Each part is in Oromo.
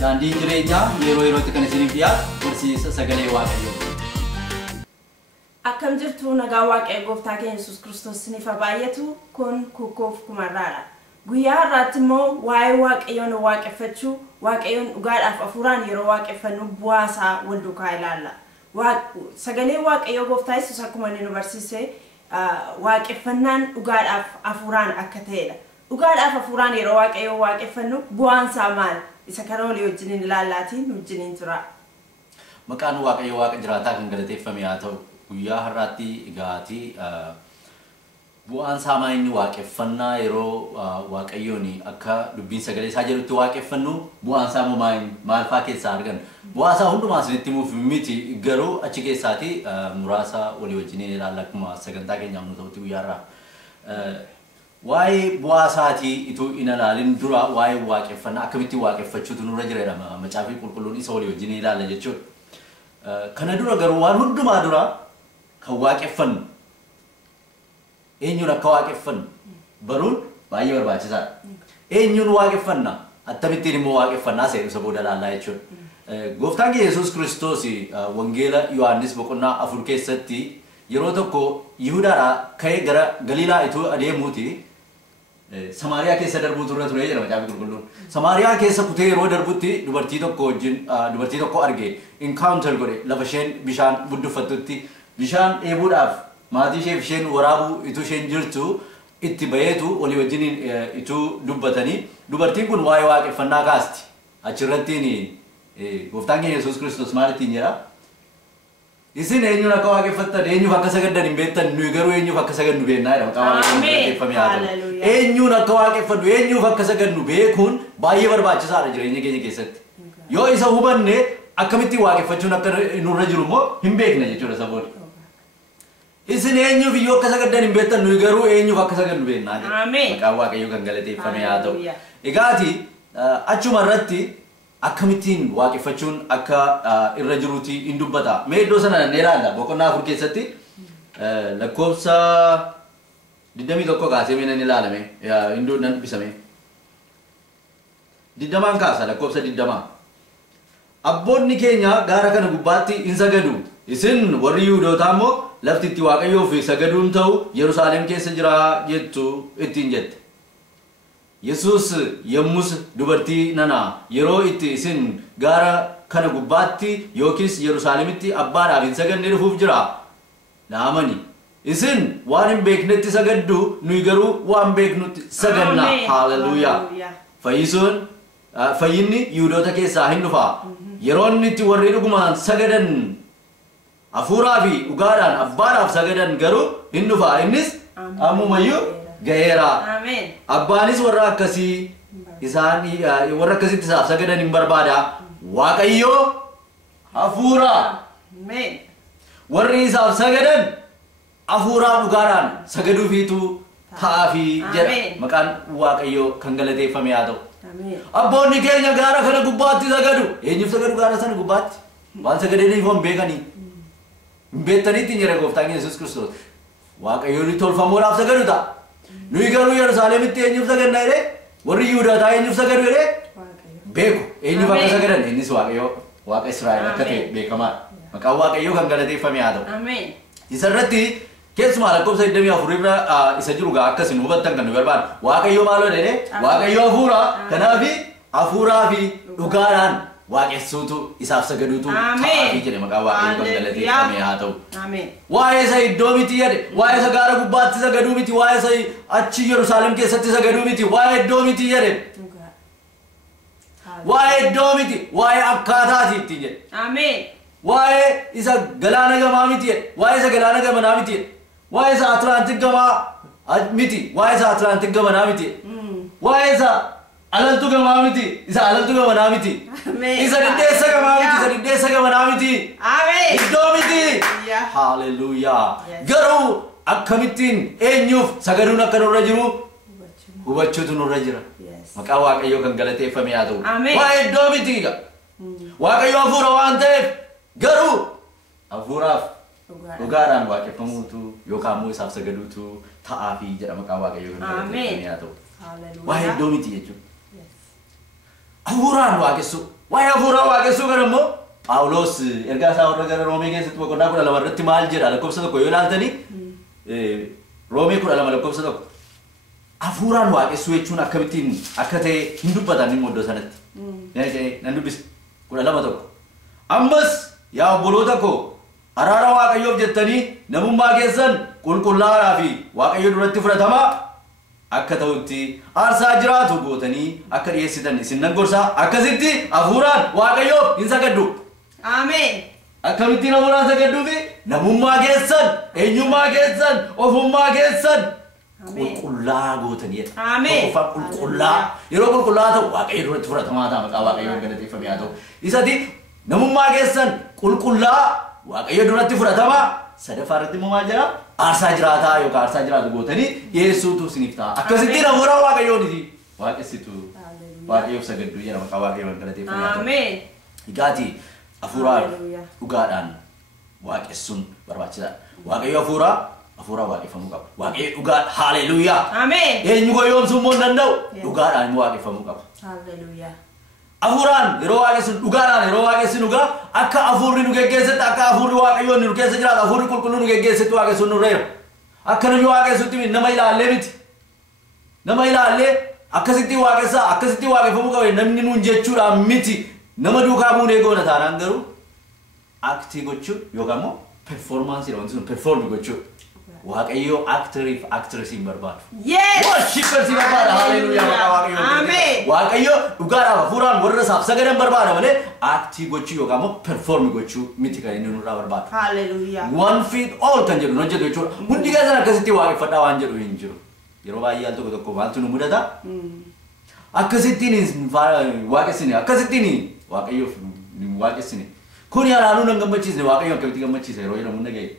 Daandii jireenyaa yeroo yerootti kan isiniif dhiyaatu barsiisa sagalee Waaqayyoo. Akkam jirtu nagaa Waaqayyo Gooftaa keenya Yesuus Kiristoos isiniif baay'atu kun kukkoof kumarraadha. Guyyaa har'aatti immoo waa'ee Waaqayyoon waaqeffachuu, Waaqayyoon dhugaadhaaf hafuuraan yeroo waaqeffannu bu'aasaa wal duukaa ilaalla. Sagalee Waaqayyo Gooftaa Yesuus akkuma inni nu barsiise waaqeffannaan dhugaadhaaf hafuuraan akka ta'edha. Dhugaadhaaf hafuuraan yeroo Waaqayyo waaqeffannu bu'aansaa maal? Isa kana walii wajjin ilaallaatiin wajjin tura. Maqaan Waaqayyo Waaqa jiraataa kan galateeffame haa ta'u. Guyyaa har'aatti egaati bu'aan saamaa inni waaqeffannaa yeroo Waaqayyoon akka dubbiin sagalee isaa jedhutti waaqeffannu bu'aan saamaa maal fa'aa keessaa argannu. Bu'aa isaa hundumaa isinitti himuuf miti garuu achi keessaati muraasa walii wajjin ilaalla akkuma sagantaa keenyaaf nu ta'utti guyyaa har'aa. Waa'ee bu'aa isaatii itoo hin ilaalin dura waa'ee waaqeffannaa akkamitti waaqeffachuutu nurra jireedha macaafni qulqulluun isa walii wajjin ilaalla jechuudha. Kana dura garuu waan hundumaa dura kan waaqeffannu eenyuun akka waaqeffannu baruun baay'ee barbaachisaadha. Eenyuun waaqeffanna akkamittiin immoo waaqeffannaa seeru isa booda ilaallaa jechuudha. Gooftaan keenya Yesuus Kiristoos wangeela Yohaannis boqonnaa 4 keessatti yeroo tokko Yihuudaadhaa ka'ee gara Galiilaa itoo adeemuuti Samaariyaa keessa darbuu turre jedha macaafni qulqulluun. Samaariyaa keessa kutee yeroo darbutti dubartii tokko arge encounter godhe lafa isheen bishaan budduffattutti bishaan dheebuudhaaf maatii ishee isheen waraabuu itoo isheen jirtu itti bayeetu walii wajjin itoo dubbatanii dubartiin kun waa'ee waaqeffannaa kaasti. Achirrattiin Gooftaan keenya Yesuus Kiristoos maal ittiin jedha? Isin eenyuun akka waaqeffattan eenyuuf akka sagaddan hin beektan nuyi garuu eenyuuf akka sagadnu beeknaa jedha maqaa Waaqayyoo. Eenyuun akka waaqeffannu eenyuuf akka sagadnu beekuun baay'ee barbaachisaadha jireenya keenya keessatti. Yoo isa hubanne akkamitti waaqeffachuun akka nurra jiru immoo hin beekna jechuudha saboonni. Isin eenyuuf iyyuu akka sagaddan hin beektan nuyi garuu eenyuuf akka sagadnu beeknaa jedha. Maqaan Waaqayyoo kan galateeffame haa ta'u. Egaati achuma irratti akkamittiin waaqeffachuun akka irra jiruuti hin dubbata. Mee iddoo sana ne ilaalla boqonnaa 4 keessatti lakkoofsa 21 kaasee mee nan ilaalame hinduu nan dubbisame. 20 kaasa lakkoofsa 20. Abboonni keenya gaara kana gubbaatti hin sagadu. Isin warri Yihuudootaa immoo lafti itti Waaqayyoof sagaduun ta'u Yerusaalem keessa jira jettu ittiin jette. Yesuus yommus dubartii nana yeroo itti isin gaara kana gubbaatti yookiis Yerusaalemitti abbaadhaaf hin sagadne dhufuuf jira. Naamani isin waan hin beeknetti sagaddu nuyi garuu waan beeknutti saganna. Haalleluuyaa. Fayyinni Yihuudoota keessaa hin dhufa. Yeroo inni itti warri dhugumaan sagadan hafuuraa fi dhugaadhaan abbaadhaaf sagadan garuu hin dhufa. Innis ammumayyuu ga'eera. Abbaanis warra akkasii warra akkasitti isaaf sagadan hin barbaada. Waaqayyoo hafuura. Warri isaaf sagadan hafuuraa dhugaadhaan sagaduufiitu ta'aafi jedha. Maqaan Waaqayyoo kan galateeffame haa ta'u. Abboonni keenya gaara kana gubbaatti sagadu. Eenyuuf sagadu gaara sana gubbaatti? Waan sagadaniif hin beekanii. Hin beektaniitti hin jedhe Gooftaan keenya Yesuus Kiristoos. Waaqayyoon tolfamoodhaaf sagadu ta'a. Nuyi garuu Yerusaalemitti eenyuuf sagadna jedhee warri Yihuudootaa eenyuuf sagadu jedhee beeku. Eenyuuf akka sagadan innis Waaqayyoo Waaqa Israa'el akka ta'e beekamaadha. Maqaan Waaqayyoo kan galateeffame haa ta'u. Isarratti keessumaa lakkoofsa 24 irra isa jiru gaa akkasin hubattan kan nu barbaadu. Waaqayyoo maaloo jedhee Waaqayyoo hafuura kanaafi hafuuraa fi dhugaadhaan waaqessuutu isaaf sagaduutu ta'aafi jedhe maqaan Waaqayyoo kan galateeffame haa ta'u. Waa'ee isa iddoo miti jedhe waa'ee isa gaara gubbaatti sagaduu miti waa'ee isa achi Yerusaalem keessatti sagaduu miti waa'ee iddoo miti jedhe waa'ee iddoo miti waa'ee akkaataati ittiin jedhe waa'ee isa galaana gamaa miti jedhe waa'ee isa galaana gamanaa miti jedhe waa'ee isa Atlaantik gamaa miti waa'ee isa Atlaantik gamanaa miti waa'ee isa alaltu gamaa miti isa alaltu gamanaa miti isa diddeessa gamaa miti isa diddeessa gamanaa miti iddoo miti. Haalleluuyaa. Garuu akkamittiin eenyuuf sagaduun akka nurra jiru hubachuutu nurra jira. Maqaan Waaqayyoo kan galateeffame haa ta'u. Waa'ee iddoo miti Waaqayyoo hafuura waan ta'eef garuu hafuuraaf dhugaadhaan waaqeffamuutu yookaan immoo isaaf sagaduutu ta'aafi jedha maqaan Waaqayyoo kan galateeffame haa ta'u. Waa'ee iddoo miti jechuudha. Hafuuraan waaqessu waa'ee hafuura waaqessuu kana immoo Phaawulos ergaa isaa warra gara Roomee keessatti boqonnaa 12 irratti maal jedha lakkoofsa tokko yoo ilaaltanii Roomee 12 lakkoofsa tokko hafuuraan waaqessuu jechuun akkamittiin akka ta'e hin dubbatan immoo iddoo sanatti. Nan dubbisa 12 tokko. Ammas yaa obboloota koo araara Waaqayyoof jettanii namummaa keessan qulqullaa'aa fi Waaqayyo duratti fudhatamaa akka ta'utti aarsaa jiraatu gootanii akka dhiyeessitan isin nan gorsaa akkasitti hafuuraan Waaqayyoof hin sagaddu. Ameen. Akkamittiin hafuuraan sagaddu fi namummaa keessan eenyummaa keessan ofummaa keessan qulqullaa'aa gootanii. Ameen. Tokkoffaa qulqullaa'aa yeroo qulqullaa'aa ta'u Waaqayyo duratti fudhatamaa ta'a maqaa Waaqayyoon galateeffamee haa ta'u. Isatti namummaa keessan qulqullaa'aa Waaqayyo duratti fudhatamaa sadaffaa irratti immoo maal jedha aarsaa jiraataa yookaan aarsaa jiraatu gootanii dhiyeessuutu isiniif ta'a. Akkasittiin hafuura Waaqayyooniti waaqessitu Waaqayyoof sagaddu jedha maqaa Waaqayyoon galateeffamee haa ta'u. Ameen. Egaati hafuuraa dhugaadhaan waaqessuun barbaachisaadha. Waaqayyo hafuuraa waaqeffamuu qaba. Waaqayyo dhugaa haleluuyaa. Ameen. Eenyu goyoomsuu immoo hin danda'u dhugaadhaan immoo waaqeffamuu qaba. Haleluuyaa. Hafuuraan yeroo waaqessuun dhugaadhaan yeroo waaqessuun dhugaa akka hafuurri nu geggeessetti akka hafuurri Waaqayyoon nu keessa jiraatu hafuurri qulqulluun nu geggeessetti waaqessuun nurra jira. Akka namni waaqessutti nama ilaallee miti. Nama ilaallee akkasitti waaqessaa akkasitti waaqeffamuu qaba namni nuun jechuudhaan miti. Nama duukaa buunee goona taanaan garuu aktii gochuun yookaan immoo performaansiidha wanti sun performi gochuun Waaqayyo aktoriif aktirisiin barbaadu. Yes. Worshippers barbaada haleluuyaa maqaa Waaqayyoo. Ameen. Waaqayyo dhugaadhaaf hafuuraan warra isaaf sagadan barbaada malee aktii gochuu yookaan immoo performi gochuu miti kan inni nurraa barbaadu. Haleluuyaa. One feet all kan jedhu hojjetu jechuudha. Hundi keessan akkasitti waaqeffadhaa waan jedhu hin jiru. Yeroo baay'ee al tokko maaltu nu mudata? Akkasittiin waaqessine akkasittiin Waaqayyoof waaqessine. Kun yaalaaluu nan gammachiisne Waaqayyo akkamitti gammachiisa yeroo jedhamu dhagaye.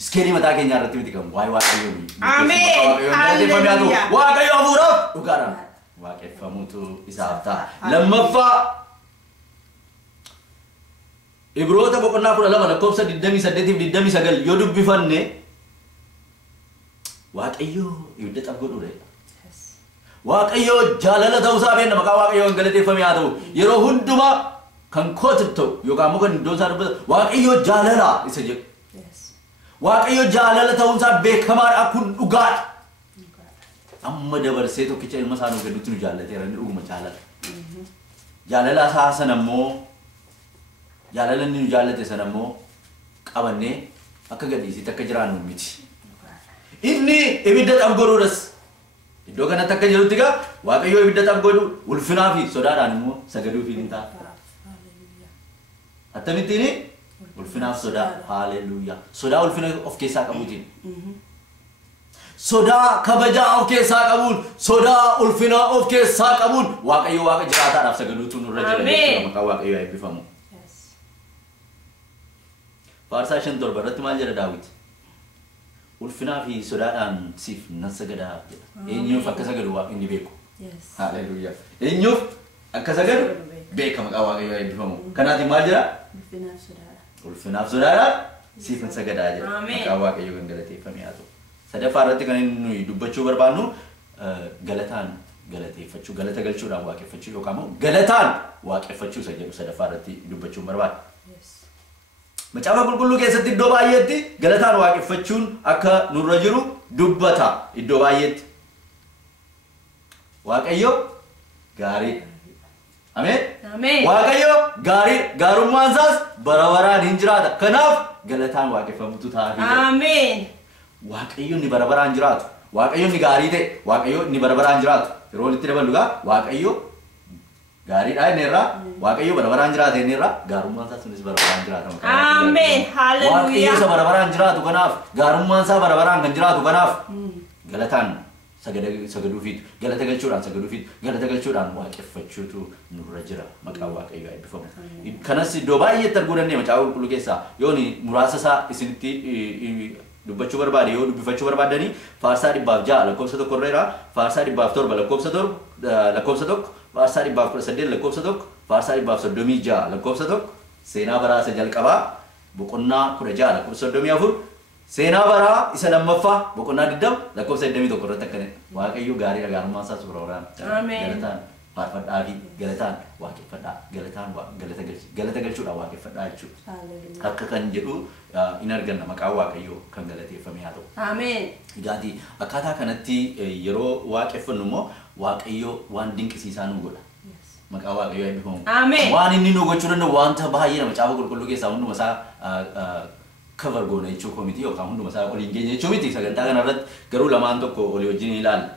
Iskeeni mataa keenya irratti miti kan waa'ee Waaqayyoo. Ameen. Haleluuyaa. Waaqayyo hafuuraaf dhugaadhaan waaqeffamuutu isaaf ta'a. Lammaffaa Ibroota boqonnaa 12 lakkoofsa 28-29 yoo dubbifanne Waaqayyo ibidda xabgodhuudha. Waaqayyo jaalala ta'uusaa beekna maqaa Waaqayyoon galateeffamee haa ta'u. Yeroo hundumaa kan kootu ta'u yookaan immoo kan iddoo isaa dubbatu Waaqayyo jaalala isa jedhu. Waaqayyo jaalala ta'uusaa beekamaadha kun dhugaadha. Amma dabarsee tokkicha ilma isaa nuuf kennutti nu jaallateera inni dhuguma jaalala. Jaalala isaa sana immoo jaalala inni nu jaallate sana immoo qabannee akka gadhiisitti akka jiraannu miti. Inni ibidda xabgodhuudhas iddoo kanatti akka jedhutti egaa Waaqayyo ibidda xabgodhu ulfinaa fi sodaadhaan immoo sagaduufi hin ta'a. Akkamittiin ulfinaaf sodaa haleluuyaa. Sodaa ulfina of keessaa qabuutiin. Sodaa kabajaa of keessaa qabuun sodaa ulfina of keessaa qabuun Waaqayyo Waaqa jiraataadhaaf sagaduutu nurra jira jechuudha maqaa Waaqayyo eebbifamu. Faarsaa 57 irratti maal jedha Daawit? Ulfinaa fi sodaadhaan siif nan sagadaa jedha. Eenyuuf akka sagadu Waaqni beeku. Haleluuyaa. Eenyuuf akka sagadu beeka maqaa Waaqayyo eebbifamu. Kanaatiif maal jedha? Ulfinaaf sodaadhaan siif nan sagadaa jedha. Maqaa Waaqayyo kan galateeffamee haa ta'u. Sadaffaa irratti kan inni dubbachuu barbaannu galataan galateeffachuu galata galchuudhaan waaqeffachuu yookaan immoo galataan waaqeffachuu isa jedhu sadaffaa irratti dubbachuu barbaada. Macaafa qulqulluu keessatti iddoo baay'eetti galataan waaqeffachuun akka nurra jiru dubbata iddoo baay'eetti. Waaqayyo gaarii. Ameen. Waaqayyo gaarii gaarummaan isaas bara baraan hin jiraata. Kanaaf galataan waaqeffamutu ta'a. Ameen. Waaqayyo inni bara baraan jiraatu. Waaqayyo inni gaarii ta'e. Waaqayyo inni bara baraan jiraatu. Yeroo walitti dabalu gaa Waaqayyo gaariidha inni irraa Waaqayyo bara baraan jiraata inni irraa gaarummaan isaa sunis bara baraan jiraata. Ameen. Haleluuyaa. Waaqayyo isa bara baraan jiraatu kanaaf gaarummaan isaa bara baraan kan jiraatu kanaaf galataan sagaduufiitu galata galchuudhaan waaqeffachuutu nurra jira maqaa Waaqayyoo eebbifamu. Kanas iddoo baay'eetti arguu dandeenya macaafa qulqulluu keessaa yooni muraasa isaa isinitti dubbachuu barbaade yoo dubbifachuu barbaadanii faarsaa 106 lakkoofsa 1 irraa faarsaa 107 lakkoofsa 1 faarsaa 118 lakkoofsa 1 faarsaa 136 lakkoofsa 1 seenaa baraa isa jalqabaa boqonnaa 16 lakkoofsa 34 seenaa baraa isa lammaffaa boqonnaa 20 lakkoofsa 21 irratti akkanidha. Waaqayyo gaariidha gaarummaan isaas bara baraan. Ameen. Galataan faarfadhaa fi galataan waaqeffadhaa galataan galata galchuudha waaqeffadhaa jechuudha. Akka kan jedhu in arganna maqaa Waaqayyoo kan galateeffame haa ta'u. Ameen. Egaati akkaataa kanatti yeroo waaqeffannu immoo Waaqayyoo waan dinqisiisaa nu godha. Maqaa Waaqayyoo eebbifamu. Ameen. Waan inni nu gochuu danda'u wanta baay'ee nama caafa qulqulluu keessaa hunduma isaa cover goona jechuu komiti yookaan hunduma isaa oliin geenya jechuu miti sagantaa kanarratti garuu lamaan tokko olii wajjin ilaalla.